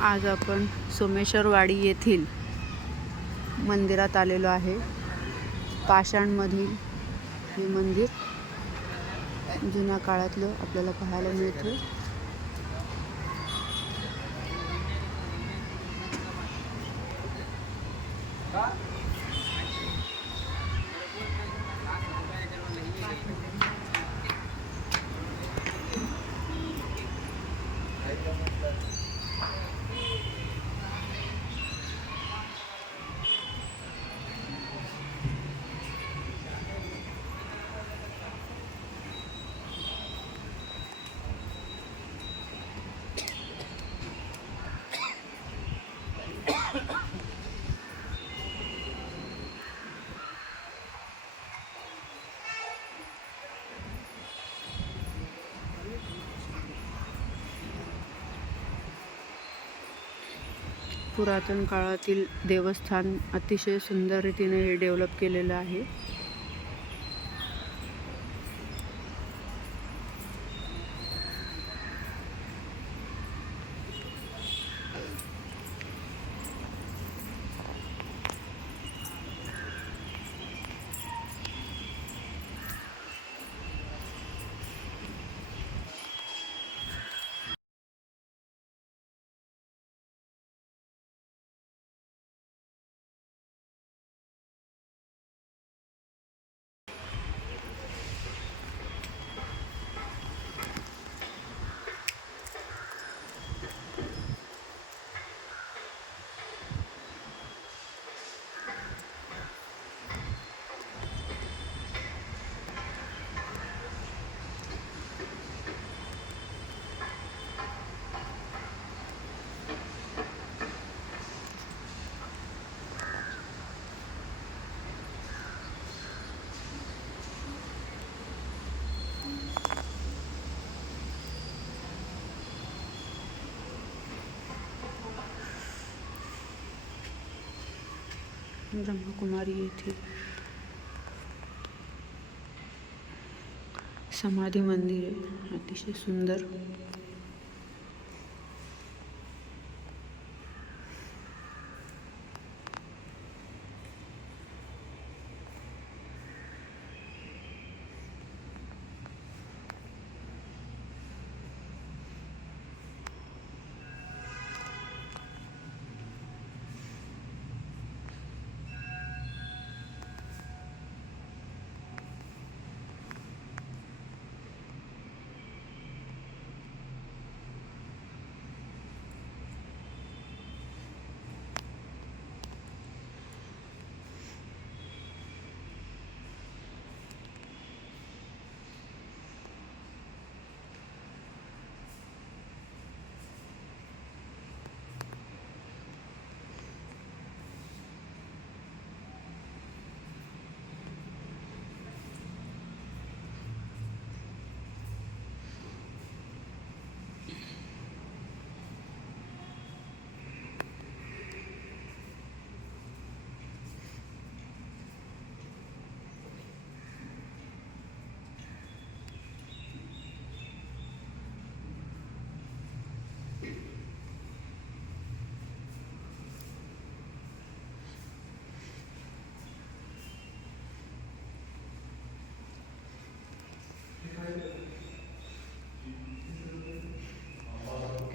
आज आपण सोमेश्वरवाडी येथील मंदिरात आलेलो आहे। पाषाणमधील हे मंदिर जुन्या काळातलं आपल्याला पाहायला मिळतं। पुरातन काळातील देवस्थान अतिशय सुंदर रीतीने हे डेव्हलप केलेलं आहे। ब्रह्मकुमारी येथील समाधी मंदिर आहे, अतिशय सुंदर।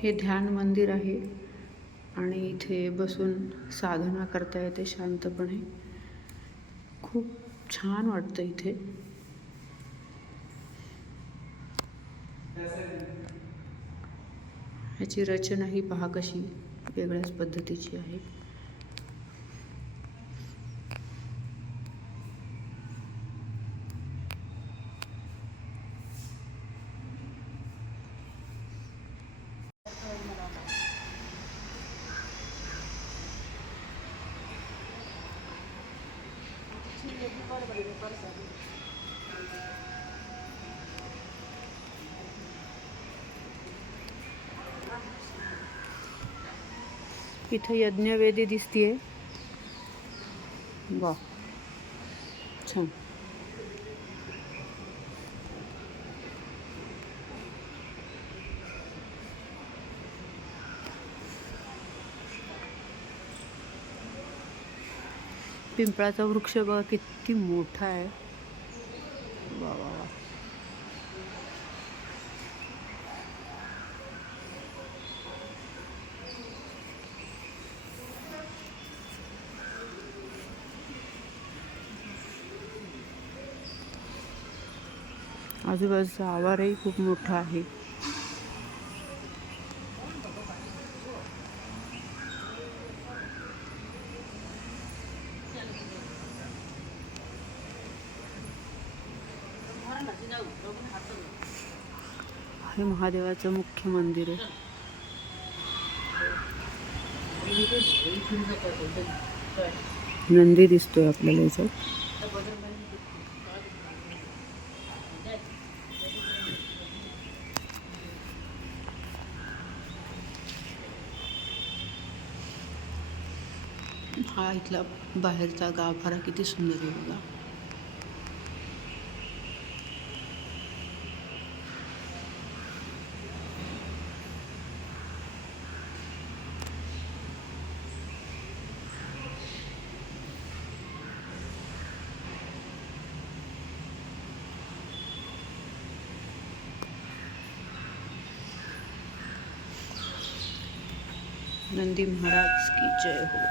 हे ध्यान मंदिर आहे आणि इथे बसून साधना करता येते शांतपणे। खूप छान वाटतं इथे। ह्याची रचना ही पहा कशी वेगळ्याच पद्धतीची आहे। इथं यज्ञवेदी दिसतीये। वाह, छान। पिंपळाचा वृक्ष बघा किती मोठा आहे. वा वा वा. आजूबाजूचा आवारही खूप मोठा आहे. हे महादेवाचं मुख्य मंदिर आहे. नंदी दिसतोय आपल्याला इथं. हा इथला बाहेरचा गाभारा किती सुंदर आहे बघा. नंदी महाराज की जय हो.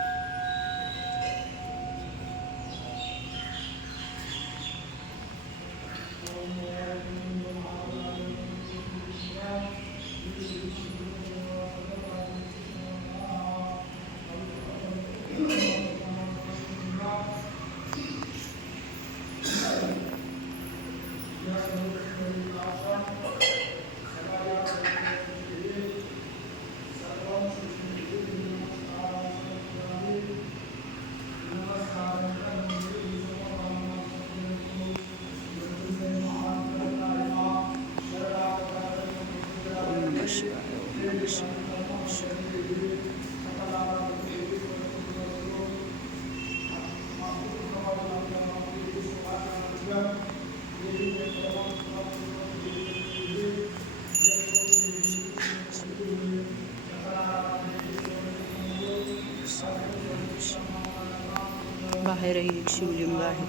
बाहेरही एक शिवलिंग आहे.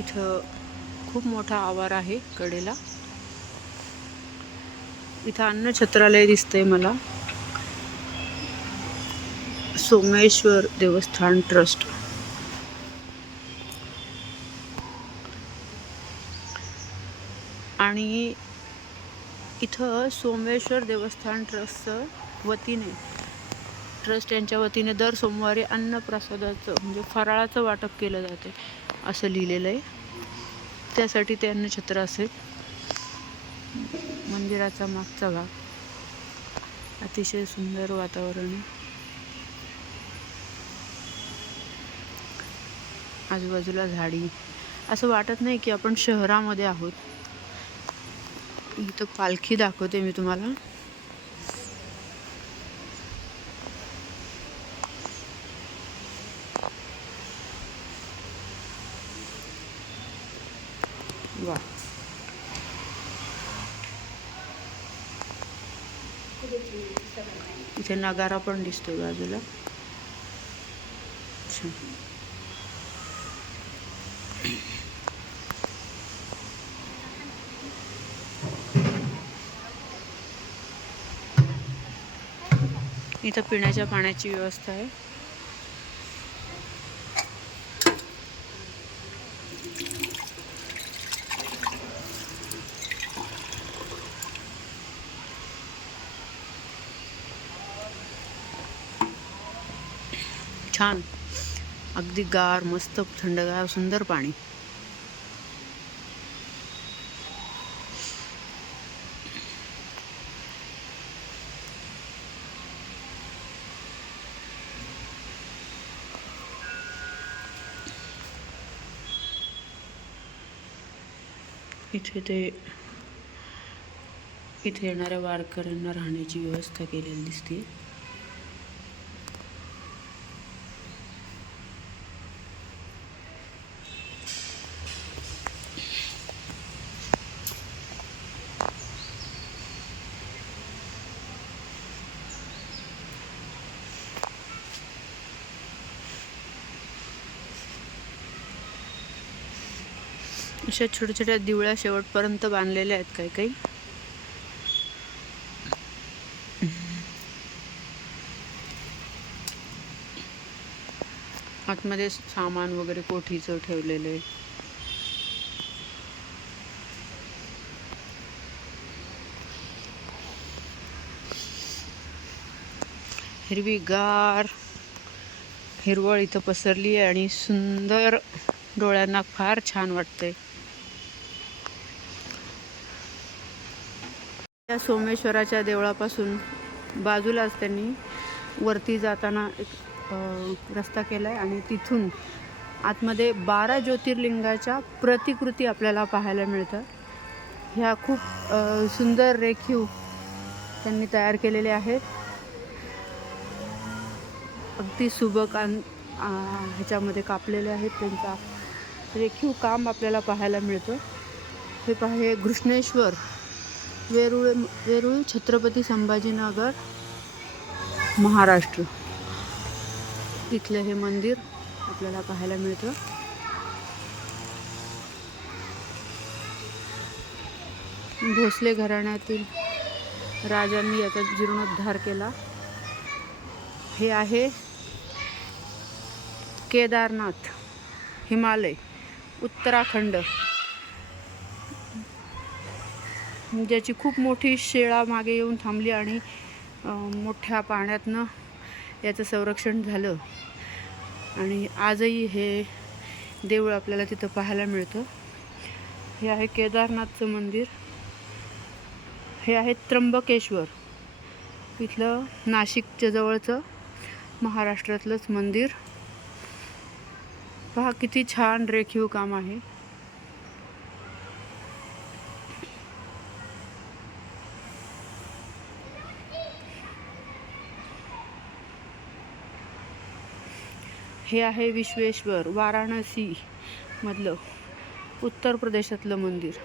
इथं खूप मोठा आवार आहे कडेला. इथं अन्न छत्रालय दिसतंय मला. सोमेश्वर देवस्थान ट्रस्ट. आणि इथं सोमेश्वर देवस्थान ट्रस्ट यांच्या वतीने दर सोमवारी अन्नप्रसादाचं म्हणजे फराळाचं वाटप केलं जाते असं लिहिलेलं आहे. त्यासाठी ते अन्नछत्र असेल. मंदिराचा मागचा भाग अतिशय सुंदर वातावरण आहे. आजूबाजूला झाडी. असं वाटत नाही की आपण शहरामध्ये आहोत. इथं पालखी दाखवते मी तुम्हाला. वा. इथे नगारा पण दिसतोय बाजूला. इथं पिण्याच्या पाण्याची व्यवस्था आहे. छान, अगदी गार, मस्त थंडगार सुंदर पाणी. इथे येणाऱ्या वारकऱ्यांना राहण्याची व्यवस्था केलेली दिसते. अशा छोट्या छोट्या दिवळ्या शेवटपर्यंत बांधलेल्या आहेत काही काही. आतमध्ये सामान वगैरे कोठीचं ठेवलेलं आहे. हिरवीगार हिरवळ इथं पसरली आहे आणि सुंदर, डोळ्यांना फार छान वाटतंय. या सोमेश्वराच्या देवळापासून बाजूलाच त्यांनी वरती जाताना एक रस्ता केला आहे आणि तिथून आतमध्ये 12 ज्योतिर्लिंगाच्या प्रतिकृती आपल्याला पाहायला मिळतात. ह्या खूप सुंदर रेखीव त्यांनी तयार केलेल्या आहेत. अगदी सुबक ह्याच्यामध्ये कापलेले आहेत. त्यांचा रेखीव काम आपल्याला पाहायला मिळतं. हे पहा, हे घृष्णेश्वर, वेरूळ, छत्रपती संभाजीनगर, महाराष्ट्र. इथलं हे मंदिर आपल्याला पाहायला मिळतं. भोसले घराण्यातील राजांनी याचा जीर्णोद्धार केला. हे आहे केदारनाथ, हिमालय, उत्तराखंड, ज्याची खूप मोठी शेळा मागे येऊन थांबली आणि मोठ्या पाण्यातनं याचं संरक्षण झालं. आणि आजही हे देऊळ आपल्याला तिथं पाहायला मिळतं. हे आहे केदारनाथचं मंदिर. हे आहे त्र्यंबकेश्वर, इथलं नाशिकच्या जवळचं महाराष्ट्रातलंच मंदिर. पहा किती छान रेखीव काम आहे. हे आहे विश्वेश्वर, वाराणसी मधलं, उत्तर प्रदेशातलं मंदिर.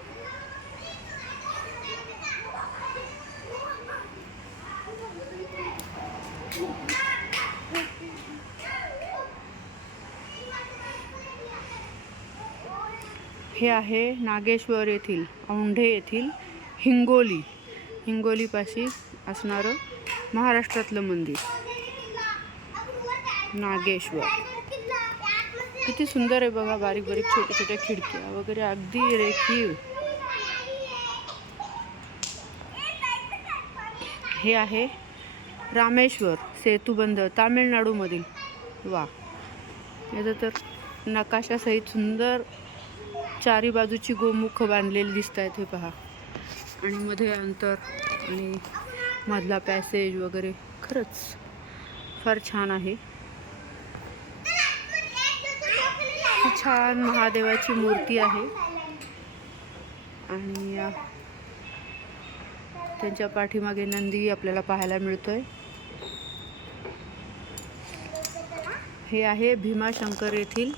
हे आहे नागेश्वर येथील, औंढे येथील हिंगोलीपाशी असणारं महाराष्ट्रातलं मंदिर नागेश्वर. किती सुंदर आहे बघा, बारीक बारीक छोट्या छोट्या खिडक्या वगैरे, अगदी रेखीव. हे आहे रामेश्वर सेतुबंध, तामिळनाडूमधील. वा, याचं तर नकाशासहित सुंदर चारी बाजूची गोमुख बांधलेली दिसत आहेत. हे पहा, आणि मध्ये अंतर आणि मधला पॅसेज वगैरे, खरंच फार छान आहे. छान महादेवाची मूर्ती आहे आणि त्यांच्या पाठीमागे नंदी आपल्याला पाहायला मिळतोय. हे आहे भीमाशंकर येथील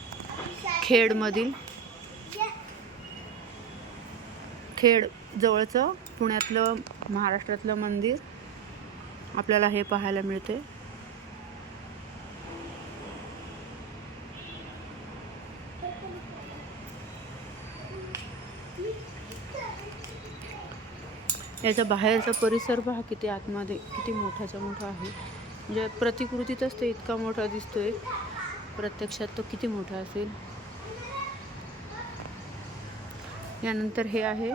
खेड जवळचं पुण्यातलं महाराष्ट्रातलं मंदिर आपल्याला हे पाहायला मिळते. याचा बाहेरचा परिसर पहा, किती आतमध्ये किती मोठाचा मोठा आहे. म्हणजे प्रतिकृतीतच ते इतका मोठा दिसतोय, प्रत्यक्षात तो किती मोठा असेल. यानंतर हे आहे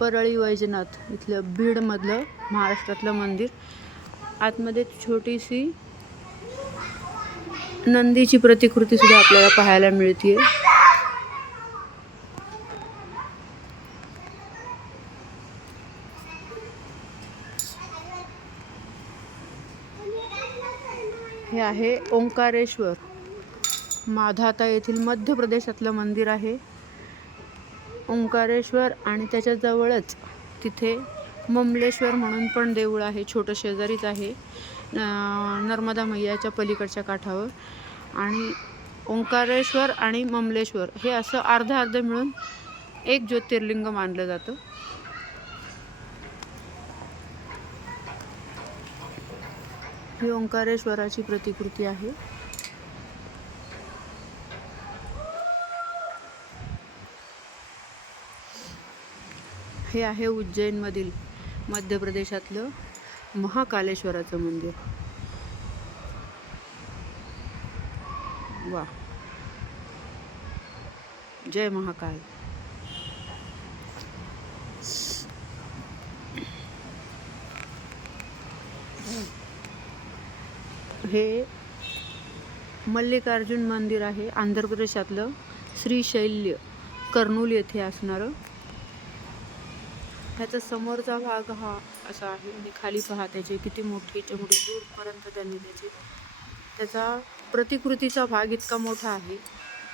परळी वैजनाथ इथलं बीडमधलं महाराष्ट्रातलं मंदिर. आतमध्ये छोटीशी नंदीची प्रतिकृती सुद्धा आपल्याला पाहायला मिळते. हे आहे ओंकारेश्वर, माधाता येथील मध्य प्रदेशातलं मंदिर आहे ओंकारेश्वर. आणि त्याच्या जवळच तिथे ममलेश्वर म्हणून पण देऊळ आहे, छोटं शेजारीच आहे नर्मदा मैयाच्या पलीकडच्या काठावर. आणि ओंकारेश्वर आणि ममलेश्वर हे असं अर्धा अर्ध मिळून एक ज्योतिर्लिंग मानलं जातं. ही ओंकारेश्वराची प्रतिकृती आहे. हे आहे उज्जैनमधील मध्य प्रदेशातलं महाकालेश्वराचं मंदिर. वा, जय महाकाल. हे मल्लिकार्जुन मंदिर आहे आंध्र प्रदेशातलं, श्रीशैल्य कर्नूल येथे असणारं. ह्याचा समोरचा भाग हा असा आहे आणि खाली पहा त्याचे किती मोठे दूरपर्यंत त्यांनी त्याचा प्रतिकृतीचा भाग इतका मोठा आहे.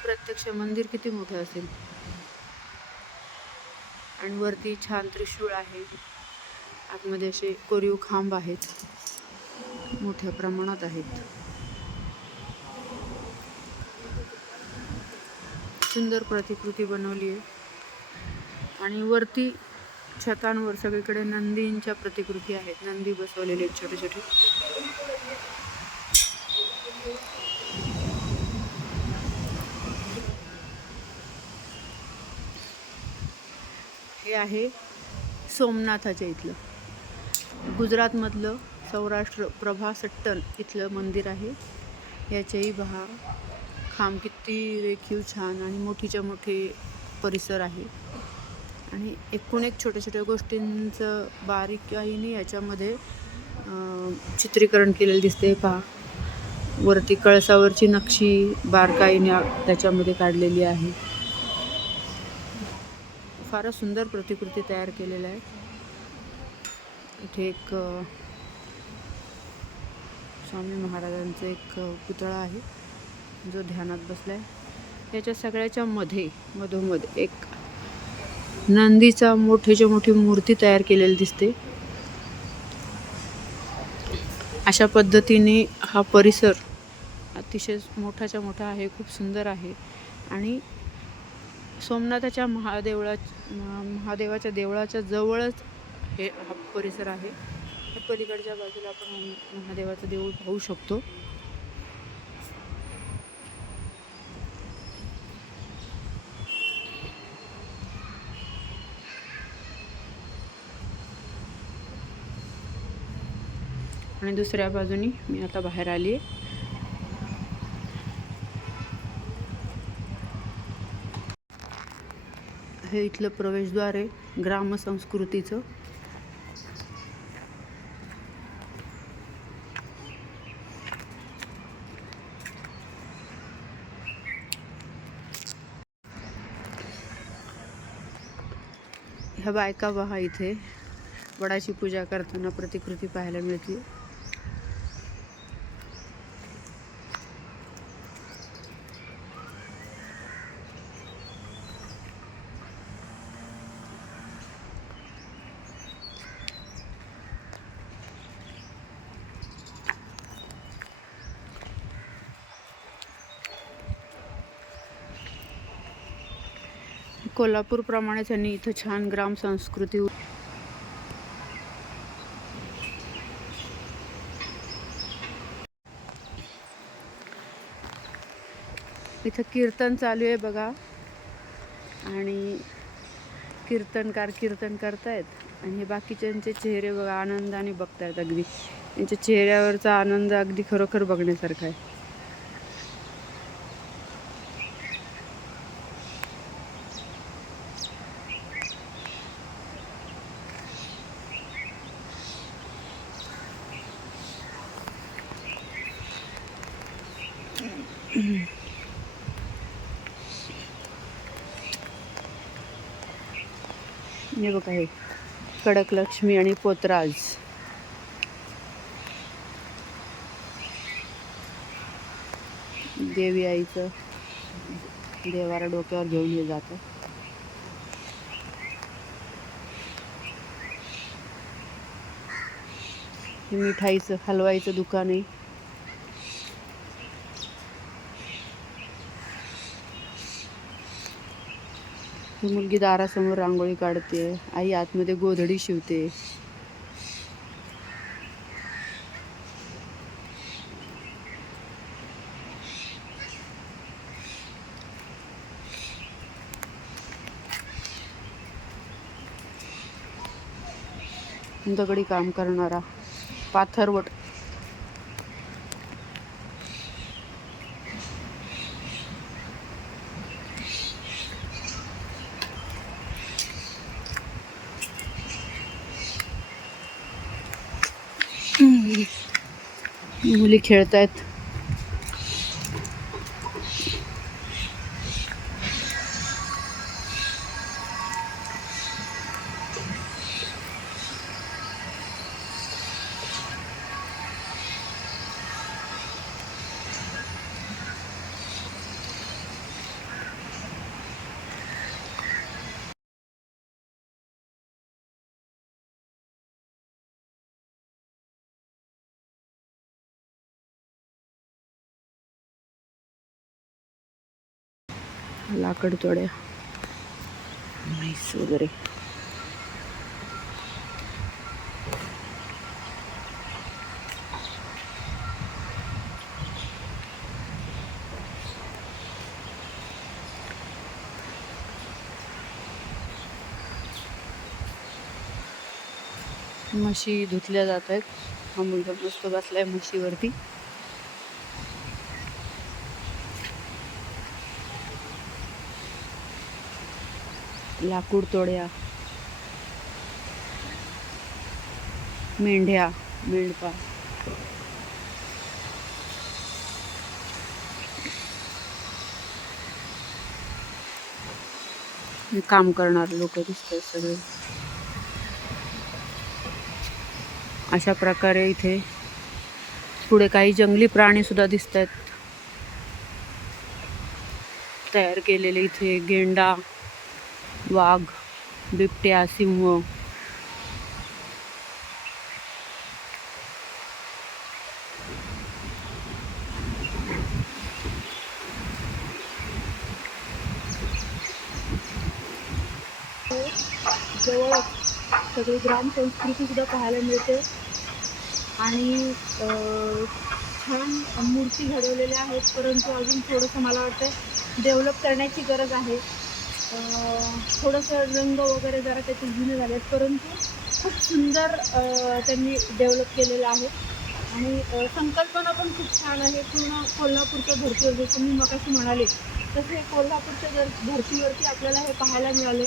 प्रत्यक्ष मंदिर किती मोठं असेल. आणि वरती छान त्रिशूळ आहे. आतमध्ये असे कोरीव खांब आहेत, मोठ्या प्रमाणात आहेत. सुंदर प्रतिकृती बनवली आहे. आणि वरती छतांवर सगळीकडे नंदींच्या प्रतिकृती आहेत, नंदी बसवलेले छोटे छोटे. हे आहे सोमनाथाच्या इथलं, गुजरातमधलं सौराष्ट्र प्रभासट्टन इथलं मंदिर आहे. याचेही पहा खांब किती रेखीव छान आणि मोठीच्या मोठे परिसर आहे. आणि एकूण एक छोट्या छोट्या गोष्टींचं बारीकाईने याच्यामध्ये चित्रीकरण केलेलं दिसते. पहा वरती कळसावरची नक्षी बारकाईने त्याच्यामध्ये काढलेली आहे. फारच सुंदर प्रतिकृती तयार केलेलं आहे. इथे एक स्वामी महाराजांचं एक पुतळा आहे जो ध्यानात बसलाय. याच्या सगळ्याच्या मधोमध एक नंदीचा मोठीच्या मोठी मूर्ती तयार केलेली दिसते. अशा पद्धतीने हा परिसर अतिशय मोठाच्या मोठा आहे, खूप सुंदर आहे. आणि सोमनाथाच्या महादेवाच्या देवळाच्या जवळच हा परिसर आहे. पलीकडच्या बाजूला आपण महादेवाचं देऊळ पाहू शकतो. आणि दुसऱ्या बाजूनी मी आता बाहेर आली आहे. हे इथलं प्रवेशद्वार आहे ग्रामसंस्कृतीचं. ह्या बायका पहा इथे वडाची पूजा करताना प्रतिकृती पाहायला मिळते. कोल्हापूर प्रमाणे त्यांनी इथं छान ग्राम संस्कृती. इथं कीर्तन चालू आहे बघा. आणि कीर्तनकार कीर्तन करतायत आणि हे बाकीच्यांचे चेहरे बघा आनंदाने बघतायत. अगदी त्यांच्या चेहऱ्यावरचा आनंद अगदी खरोखर बघण्यासारखा आहे. हे बघा, हे कडक लक्ष्मी आणि पोतराज. देवी आईचं देवारा डोक्यावर घेऊन हे जातं. हे मिठाईचं हलवाईचं दुकान आहे. ही मुलगी दारासमोर रांगोळी काढते. आई आतमध्ये गोधडी शिवते. दगडी काम करणारा पाथरवट. मुली खेळतायत. लाकड तोड्या, म्हैस वगैरे. म्हशी धुतल्या जात आहेत. हा मुलगा मस्त बसलाय म्हशीवरती. लाकूड तोड्या, मेंढ्या, मेंढपा. काम करणारे लोक दिसतात सगळे. अशा प्रकारे इथे पुढे काही जंगली प्राणी सुद्धा दिसत आहेत तयार केलेले. इथे गेंडा, वाघ, बिबट्या, सिंह. जवळ सगळी ग्राम संस्कृती सुद्धा पाहायला मिळते आणि छान मूर्ती घडवलेल्या आहेत. परंतु अजून थोडंसं मला वाटतं डेव्हलप करण्याची गरज आहे. थोडंसं रंग वगैरे जरा त्याचे जुने झाले आहेत, परंतु खूप सुंदर त्यांनी डेव्हलप केलेलं आहे आणि संकल्पना पण खूप छान आहे. पूर्ण कोल्हापूरच्या धर्तीवर, जसं मी मगाशी म्हणाले तसे कोल्हापूरच्या धर्तीवरती आपल्याला हे पाहायला मिळाले.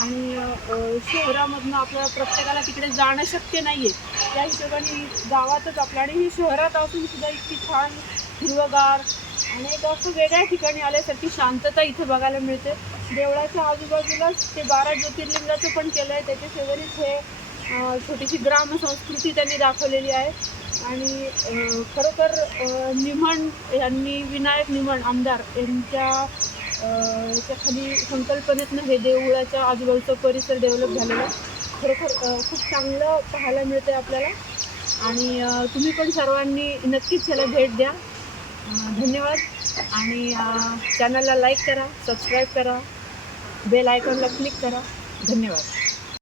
आणि शहरामधनं आपल्याला प्रत्येकाला तिकडे जाणं शक्य नाही आहे. त्या हिशोबाने गावातच आपल्या, आणि ही शहरात असून सुद्धा इतकी छान हिरवगार आणि एक असं वेगळ्या ठिकाणी आल्यासारखी शांतता इथे बघायला मिळते. देवळाच्या आजूबाजूलाच ते 12 ज्योतिर्लिंगाचं पण केलं आहे. त्याच्या शेजारीच हे छोटीशी ग्रामसंस्कृती त्यांनी दाखवलेली आहे. आणि खरोखर निमण यांनी, विनायक निमण आमदार यांच्या त्या खाली संकल्पनेतनं हे देवळाच्या आजूबाजूचा परिसर डेव्हलप झालेला खरोखर खूप चांगलं पाहायला मिळते आपल्याला. आणि तुम्ही पण सर्वांनी नक्कीच याला भेट द्या. धन्यवाद. आणि चॅनलला लाईक करा, सबस्क्राईब करा, बेल आयकॉनला क्लिक करा. धन्यवाद.